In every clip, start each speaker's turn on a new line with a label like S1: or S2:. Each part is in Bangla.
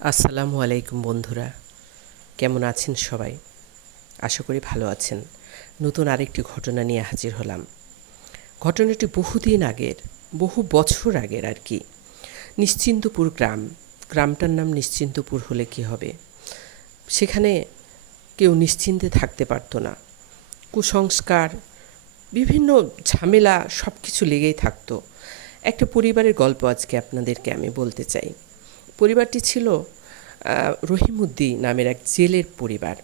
S1: আসসালামু আলাইকুম বন্ধুরা। কেমন আছেন সবাই? আশা করি ভালো আছেন। নতুন আরেকটি ঘটনা নিয়ে হাজির হলাম। ঘটনাটি বহুদিন আগের, বহু বছর আগের আর কি। নিশ্চিন্তপুর গ্রাম। গ্রামটার নাম নিশ্চিন্তপুর হলে কি হবে? সেখানে কেউ নিশ্চিন্তে থাকতে পারতো না। কুসংস্কার, বিভিন্ন ঝামেলা সব কিছু লেগেই থাকতো। একটা পরিবারের গল্প আজকে আপনাদেরকে আমি বলতে চাই। পরিবারটি ছিল আহ, রহিমউদ্দি নামের এক জেলের পরিবার।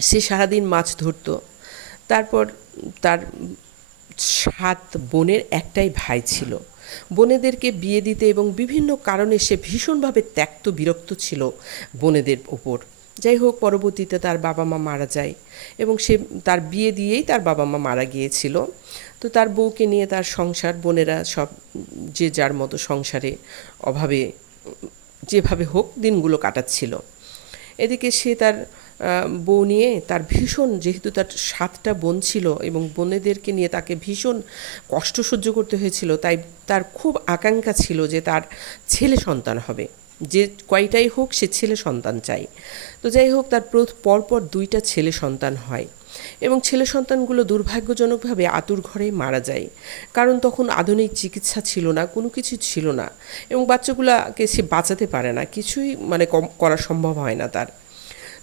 S1: সে সারাদিন মাছ ধরতো। তারপর তার সাত বোনের একটাই ভাই ছিল। বোনেদেরকে বিয়ে দিতে এবং বিভিন্ন কারণে সে ভীষণভাবে ত্যক্ত বিরক্ত ছিল বোনেদের উপর যাই হোক পরবর্তীতে তার বাবা মা মারা যায় এবং সে তার বিয়ে দিয়েই তার বাবা মা মারা গিয়েছিল। তো তার বউকে নিয়ে তার সংসার বোনেরা সব যে যার মতো সংসারে অভাবে যেভাবে হোক দিনগুলো কাটাচ্ছিল। এদিকে সে তার বউ নিয়ে তার ভীষণ যেহেতু তার সাতটা বোন ছিল এবং বোনেদেরকে নিয়ে তাকে ভীষণ কষ্ট সহ্য করতে হয়েছিল, তাই তার খুব আকাঙ্ক্ষা ছিল যে তার ছেলে সন্তান হবে। যে কয়টাই হোক সে ছেলে সন্তান চাই। তো যাই হোক, তার প্র- পরপর দুইটা ছেলে সন্তান হয়। এবং ছেলে সন্তানগুলো দুর্ভাগ্যজনকভাবে আতুর ঘরে মারা যায়। কারণ তখন আধুনিক চিকিৎসা ছিল না, কোনো কিছু ছিল না এবং বাচ্চাগুলোকে সে বাঁচাতে পারে না, কিছুই মানে কম করা সম্ভব হয় না তার।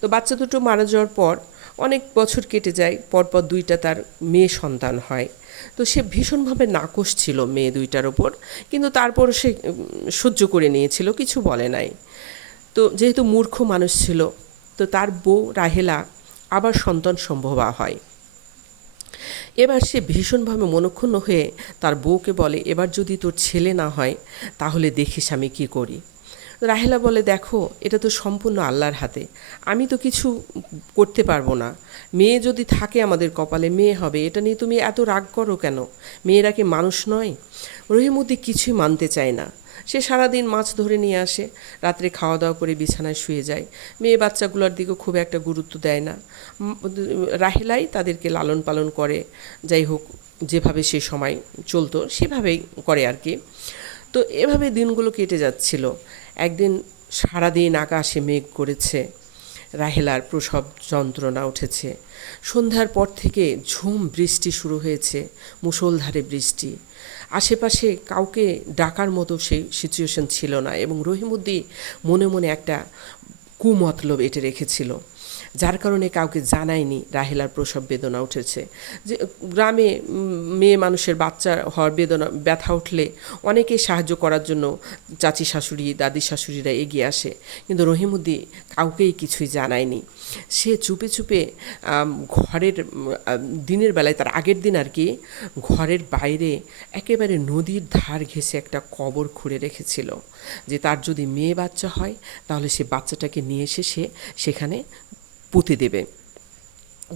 S1: তো বাচ্চা দুটো মারা যাওয়ার পর অনেক বছর কেটে যায়, পরপর দুইটা তার মেয়ে সন্তান হয়। তো সে ভীষণভাবে নাকশ ছিল মেয়ে দুইটার ওপর, কিন্তু তারপর সে সহ্য করে নিয়েছিল, কিছু বলে নাই। তো যেহেতু মূর্খ মানুষ ছিল, তো তার বউ রাহেলা আবার সন্তান সম্ভবা হয়। এবার সে ভীষণভাবে মনক্ষুণ্ণ হয়ে তার বউকে বলে, এবার যদি তোর ছেলে না হয়, তাহলে দেখিস আমি কি করি? রাহেলা বলে, দেখো, এটা তো সম্পূর্ণ আল্লাহর হাতে। আমি তো কিছু করতে পারব না। মেয়ে যদি থাকে আমাদের কপালে, মেয়ে হবে। এটা নিয়ে তুমি এত রাগ করো কেন? মেয়েরা কি মানুষ নয়? রহিমুদ্দি কিছুই মানতে চায় না। সে সারাদিন মাছ ধরে নিয়ে আসে। রাত্রে খাওয়া দাওয়া করে বিছানায় শুয়ে যায়। মেয়ে বাচ্চাগুলোর দিকে খুব একটা গুরুত্ব দেয় না। রাহেলাই তাদেরকে লালন পালন করে। যাই হোক, যেভাবে সে সময় চলতো, সেভাবেই করে আর কি। তো এভাবে দিনগুলো কেটে যাচ্ছিল। একদিন সারাদিন আকাশে মেঘ করেছে। রাহেলার প্রসব যন্ত্রণা উঠেছে। সন্ধ্যার পর থেকে ঝুম বৃষ্টি শুরু হয়েছে। মুষলধারে বৃষ্টি। আশেপাশে কাউকে ডাকার মতো সেই সিচুয়েশন ছিল না এবং রহিমুদ্দি মনে মনে একটা কুমতলব এঁটে রেখেছিল। যার কারণে কাউকে জানায়নি রাহেলার প্রসব বেদনা উঠেছে। যে, গ্রামে মেয়ে মানুষের বাচ্চা হওয়ার বেদনা, ব্যথা উঠলে অনেকে সাহায্য করার জন্য চাচি শাশুড়ি, দাদি শাশুড়িরা এগিয়ে আসে। কিন্তু রহিমুদ্দি কাউকেই কিছুই জানায়নি। সে চুপে চুপে ঘরের দিনের বেলায়, তার আগের দিন আর কি, ঘরের বাইরে একেবারে নদীর ধার ঘেঁষে একটা কবর খুঁড়ে রেখেছিল। যে, তার যদি মেয়ে বাচ্চা হয়, তাহলে সে বাচ্চাটাকে নিয়ে এসে সে সেখানে পুঁতে দেবে।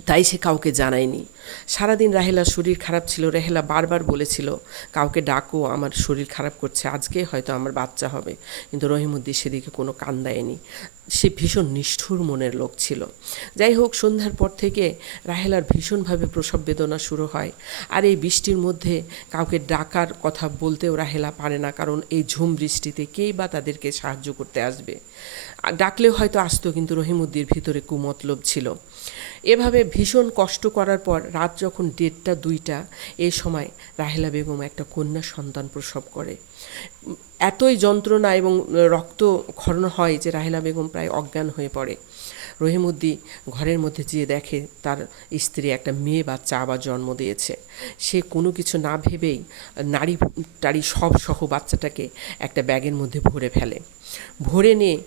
S1: তাই সে কাউকে জানায়নি। সারাদিন রাহেলার শরীর খারাপ ছিল। রেহেলা বারবার বলেছিল, কাউকে ডাকো, আমার শরীর খারাপ করছে। আজকে হয়তো আমার বাচ্চা হবে। কিন্তু রহিমুদ্দি সেদিকে কোনো কান দেয়নি। সে ভীষণ নিষ্ঠুর মনের লোক ছিল। যাই হোক, সন্ধ্যার পর থেকে রাহেলার ভীষণভাবে প্রসব বেদনা শুরু হয়। আর এই বৃষ্টির মধ্যে কাউকে ডাকার কথা বলতেও রাহেলা পারে না, কারণ এই ঝুম বৃষ্টিতে কেই বা তাদেরকে সাহায্য করতে আসবে। ডাকলেও হয়তো আসতো, কিন্তু রহিমুদ্দির ভিতরে কুমতলব ছিল। এভাবে ভীষণ কষ্ট করার পর রাত যখন দেড়টা, দুইটা, এ সময় রাহেলা বেগম একটা কন্যা সন্তান প্রসব করে। এতই যন্ত্রণা এবং রক্ত ক্ষরণ হয় যে রাহেলা বেগম প্রায় অজ্ঞান হয়ে পড়ে। রহিমুদ্দি ঘরের মধ্যে যেয়ে দেখে তার স্ত্রী একটা মেয়ে বাচ্চা আবার জন্ম দিয়েছে। সে কোনো কিছু না ভেবেই নারী টাড়ি সব সহ বাচ্চাটাকে একটা ব্যাগের মধ্যে ভরে ফেলে। ভরে নিয়ে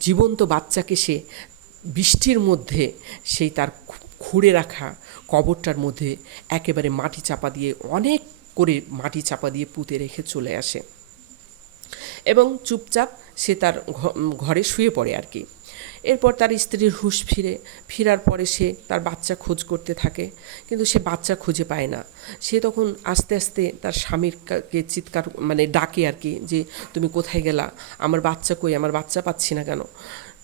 S1: জীবন্ত বাচ্চাকে সে বৃষ্টির মধ্যে সেই তার খুঁড়ে রাখা কবরটার মধ্যে একেবারে মাটি চাপা দিয়ে, অনেক করে মাটি চাপা দিয়ে পুঁতে রেখে চলে আসে। এবং চুপচাপ সে তার ঘরে শুয়ে পড়ে আর কি। এরপর তার স্ত্রীর হুঁশ ফিরে, ফিরার পরে সে তার বাচ্চা খোঁজ করতে থাকে। কিন্তু সে বাচ্চা খুঁজে পায় না। সে তখন আস্তে আস্তে তার স্বামীর কে চিৎকার মানে ডাকে আর কি যে, তুমি কোথায় গেলা? আমার বাচ্চা কই? আমার বাচ্চা পাচ্ছি না কেন?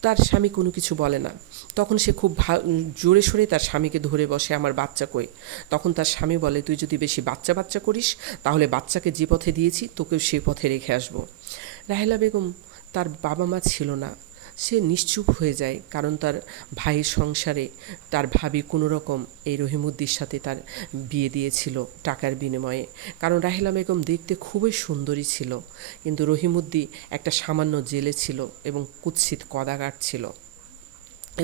S1: তার স্বামী কোনো কিছু বলে না। তখন সে খুব জোরে সোরে তার স্বামীকে ধরে বসে, আমার বাচ্চা কই? তখন তার স্বামী বলে, তুই যদি বেশি বাচ্চা বাচ্চা করিস, তাহলে বাচ্চাকে যে পথে দিয়েছি, তোকেও সে পথে রেখে আসব। রাহেলা বেগম তার বাবা মা ছিল না। সে নিশ্চুপ হয়ে যায় কারণ তার ভাইয়ের সংসারে তার ভাবি কোনো রকম এই রহিমুদ্দির সাথে তার বিয়ে দিয়েছিল টাকার বিনিময়ে। কারণ রাহিলা বেগম দেখতে খুবই সুন্দরী ছিল, কিন্তু রহিমুদ্দি একটা সামান্য জেলে ছিল এবং কুৎসিত কদাগার ছিল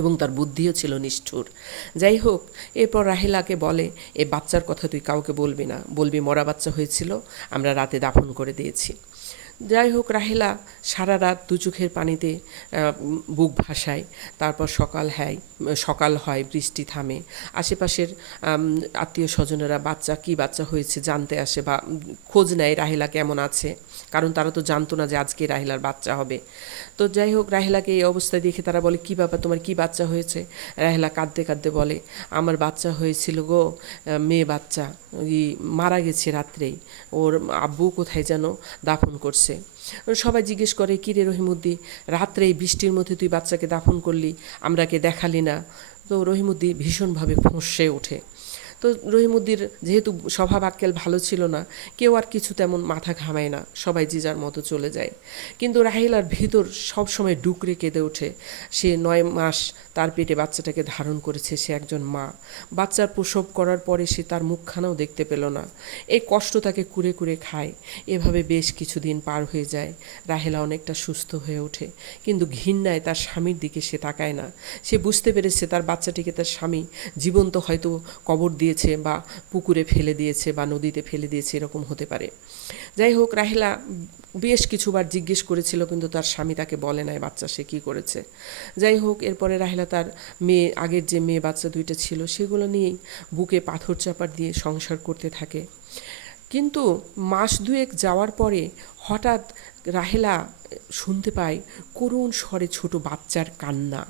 S1: এবং তার বুদ্ধিও ছিল নিষ্ঠুর। যাই হোক, এরপর রাহেলাকে বলে, এ বাচ্চার কথা তুই কাউকে বলবি না। বলবি মরা বাচ্চা হয়েছিল, আমরা রাতে দাফন করে দিয়েছি। যাই হোক, রাহেলা সারা রাত দু চোখের পানিতে বুক ভাসায়। তারপর সকাল হয় সকাল হয়, বৃষ্টি থামে। আশেপাশের আত্মীয় স্বজনেরা বাচ্চা কি বাচ্চা হয়েছে জানতে আসে বা খোঁজ নেয় রাহেলা কেমন আছে। কারণ তারা তো জানতো না যে আজকে রাহেলার বাচ্চা হবে। তো যাই হোক, রাহেলাকে এই অবস্থায় দেখে তারা বলে, কী ব্যাপার, তোমার কি বাচ্চা হয়েছে? রাহেলা কাঁদতে কাঁদতে বলে, আমার বাচ্চা হয়েছিল গো মেয়ে বাচ্চা। মারা গেছে রাত্রেই। ওর আব্বু কোথায় যেন দাফন করছে। সবাই জিজ্ঞেস করে, কিরে রহিমুদ্দি রাত্রে এই বৃষ্টির মধ্যে তুই বাচ্চাকে দাফন করলি আমরাকে দেখালি না? তো রহিমুদ্দি ভীষণভাবে ফোঁসে ওঠে। তো রহিমুদ্দির যেহেতু স্বভাব আক্কেল ভালো ছিল না, কেউ আর কিছু তেমন মাথা ঘামায় না, সবাই যে যার মতো চলে যায়। কিন্তু রাহিলার ভিতর সবসময় ডুকরে কেঁদে ওঠে। সে নয় মাস তার পেটে বাচ্চাটাকে ধারণ করেছে, সে একজন মা। বাচ্চার প্রসব করার পরে সে তার মুখখানাও দেখতে পেল না। এই কষ্ট তাকে কুরে কুরে খায়। এভাবে বেশ কিছুদিন পার হয়ে যায়। রাহেলা অনেকটা সুস্থ হয়ে ওঠে। কিন্তু ঘৃণায় তার স্বামীর দিকে সে তাকায় না। সে বুঝতে পেরেছে তার বাচ্চাটিকে তার স্বামী জীবন্ত হয়তো কবর দিয়েছে বা পুকুরে ফেলে দিয়েছে বা নদীতে ফেলে দিয়েছে, এরকম হতে পারে। যাই হোক, রাহেলা বেশ কিছুবার জিজ্ঞেস করেছিল, কিন্তু তার স্বামী তাকে বলে নাই বাচ্চা সে কী করেছে। যাই হোক, এরপরে রাহেলা তার মেয়ে, আগের যে মেয়ে বাচ্চা দুইটা ছিল, সেগুলো নিয়েই বুকে পাথর চাপার দিয়ে সংসার করতে থাকে। কিন্তু মাস দুয়েক যাওয়ার পরে হঠাৎ রাহেলা শুনতে পায়, করুণ স্বরে ছোট বাচ্চার কান্না।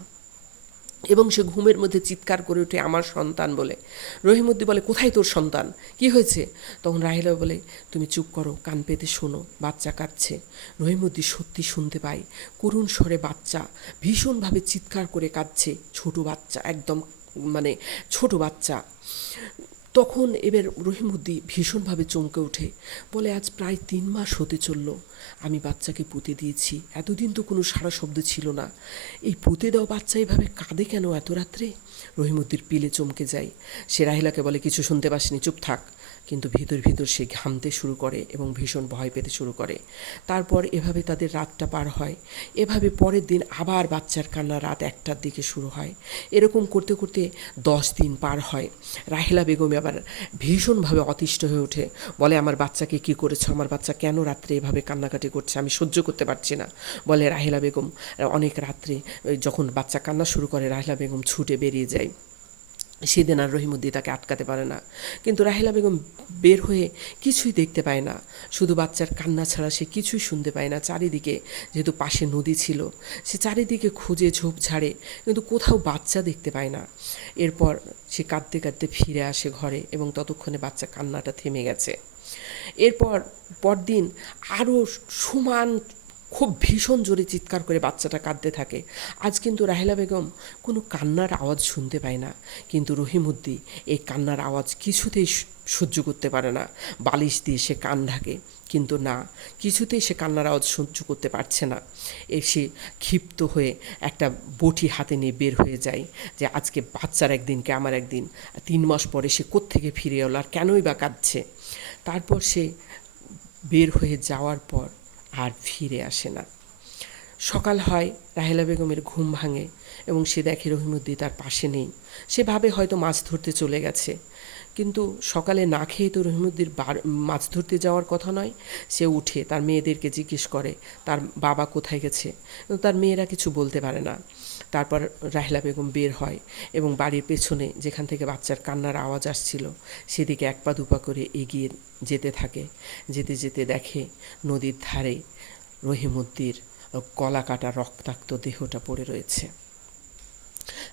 S1: এবং সে ঘুমের মধ্যে চিৎকার করে ওঠে আমার সন্তান বলে। রহিমুদ্দি বলে, কোথায় তোর সন্তান? কি হয়েছে? তখন রাহিলা বলে, তুমি চুপ করো, কান পেতে শোনো, বাচ্চা কাঁদছে। রহিমুদ্দি সত্যি শুনতে পাই করুণ স্বরে বাচ্চা, ভীষণভাবে চিৎকার করে কাঁদছে, ছোট বাচ্চা, একদম মানে ছোট বাচ্চা। তখন এবার রহিমুদ্দি ভীষণভাবে চমকে ওঠে। বলে, আজ প্রায় তিন মাস হতে চলল। আমি বাচ্চাকে পুঁতে দিয়েছি। এতদিন তো কোনো সারা শব্দ ছিল না। এই পুঁতে দেওয়া বাচ্চা এভাবে কাঁদে কেন এত রাত্রে? রহিমুদ্দির পিলে চমকে যায়। সে রাহিলাকে বলে, কিছু শুনতে পাসনি, চুপ থাক। কিন্তু ভিতর ভিতর সে ঘামতে শুরু করে এবং ভীষণ ভয় পেতে শুরু করে। তারপর এভাবে তাদের রাতটা পার হয়। এভাবে পরের দিন আবার বাচ্চার কান্না রাত একটার দিকে শুরু হয়। এরকম করতে করতে দশ দিন পার হয়। রাহেলা বেগম আবার ভীষণভাবে অতিষ্ঠ হয়ে ওঠে। বলে, আমার বাচ্চাকে কি করেছ? আমার বাচ্চা কেন রাত্রে এভাবে কান্নাকাটি করছে? আমি সহ্য করতে পারছি না। বলে রাহেলা বেগম, অনেক রাত্রে যখন বাচ্চা কান্না শুরু করে, রাহেলা বেগম ছুটে বেরিয়ে যায়। সেদিন আর রহিমুদ্দি তাকে আটকাতে পারে না। কিন্তু রাহেলা বেগম বের হয়ে কিছুই দেখতে পায় না। শুধু বাচ্চার কান্না ছাড়া সে কিছুই শুনতে পায় না। চারিদিকে যেহেতু পাশে নদী ছিল, সে চারিদিকে খুঁজে ঝোপ ঝাড়ে, কিন্তু কোথাও বাচ্চা দেখতে পায় না। এরপর সে কাঁদতে কাঁদতে ফিরে আসে ঘরে এবং ততক্ষণে বাচ্চা কান্নাটা থেমে গেছে। এরপর পরদিন আরও সমান খুব ভীষণ জোরে চিৎকার করে বাচ্চাটা কাঁদতে থাকে। আজ কিন্তু রাহেলা বেগম কোনো কান্নার আওয়াজ শুনতে পায় না। কিন্তু রহিমুদ্দি এই কান্নার আওয়াজ কিছুতেই সহ্য করতে পারে না। বালিশ দিয়ে সে কান ঢাকে। কিন্তু না, কিছুতেই সে কান্নার আওয়াজ সহ্য করতে পারছে না। এসে ক্ষিপ্ত হয়ে একটা বটি হাতে নিয়ে বের হয়ে যায় যে, আজকে বাচ্চার একদিনকে আমার একদিন। তিন মাস পরে সে কোত্থেকে ফিরে এলো? আর কেনই বা কাঁদছে? তারপর সে বের হয়ে যাওয়ার পর আর ফিরে আসে না। সকাল হয়, রাহেলা বেগমের ঘুম ভাঙে এবং সে দেখে রহিমুদ্দি তার পাশে নেই। সে ভাবে হয়তো মাছ ধরতে চলে গেছে। কিন্তু সকালে না খেয়ে তো রহিমুদ্দির মাছ ধরতে যাওয়ার কথা নয়। সে উঠে তার মেয়েদেরকে জিজ্ঞেস করে, তার বাবা কোথায় গেছে? তার মেয়েরা কিছু বলতে পারে না। তারপর রাহেলা বেগম বের হয় এবং বাড়ির পেছনে যেখান থেকে বাচ্চার কান্নার আওয়াজ আসছিল, সেদিকে এক পা দুপা করে এগিয়ে যেতে থাকে। যেতে যেতে দেখে নদীর ধারে রহিমুদ্দির কলা কাটা রক্তাক্ত দেহটা পড়ে রয়েছে।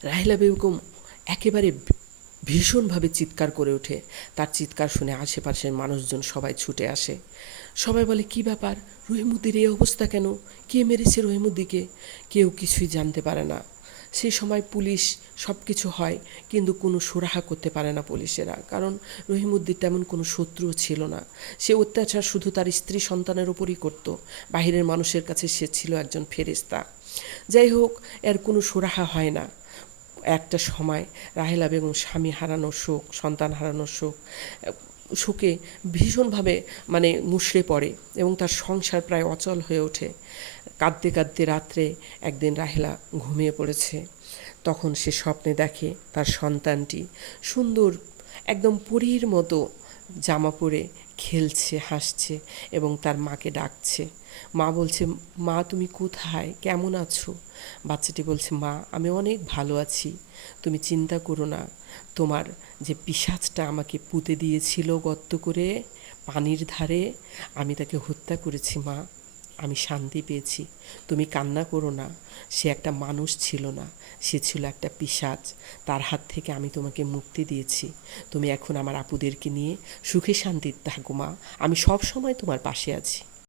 S1: রাহিলা বেগম একেবারে ভীষণভাবে চিৎকার করে ওঠে। তার চিৎকার শুনে আশেপাশের মানুষজন সবাই ছুটে আসে। সবাই বলে, কি ব্যাপার? রহিমুদ্দির এই অবস্থা কেন? কে মেরেছে রহিমুদ্দিকে? কেউ কিছুই জানতে পারে না। সেই সময় পুলিশ সব কিছু হয়, কিন্তু কোনো সুরাহা করতে পারে না পুলিশেরা। কারণ রহিমউদ্দিন তেমন কোনো শত্রুও ছিল না। সে অত্যাচার শুধু তার স্ত্রী সন্তানের উপরই করত। বাহিরের মানুষের কাছে সে ছিল একজন ফেরেস্তা যাই হোক, এর কোনো সুরাহা হয় না। একটা সময় রাহেলা বেগম স্বামী হারানোর শোক, সন্তান হারানোর শোক শোকে ভীষণভাবে মানে মুষড়ে পড়ে এবং তার সংসার প্রায় অচল হয়ে ওঠে। কাঁদতে কাঁদতে রাত্রে একদিন রাহেলা ঘুমিয়ে পড়েছে। তখন সে স্বপ্নে দেখে তার সন্তানটি সুন্দর, একদম পরীর মতো জামা পরে খেলছে, হাসছে এবং তার মাকে ডাকছে। মা বলছে, মা, তুমি কোথায়? কেমন আছো? বাচ্চাটি বলছে, মা, আমি অনেক ভালো আছি। তুমি চিন্তা করো না। তোমার যে পিসাজটা আমাকে পুঁতে দিয়েছিল গর্ত করে পানির ধারে, আমি তাকে হত্যা করেছি, মা। আমি শান্তি পেয়েছি। তুমি কান্না করো না। সে একটা মানুষ ছিল না। সে ছিল একটা পিসাজ তার হাত থেকে আমি তোমাকে মুক্তি দিয়েছি। তুমি এখন আমার আপুদেরকে নিয়ে সুখে শান্তিতে থাকো, মা। আমি সব সময় তোমার পাশে আছি।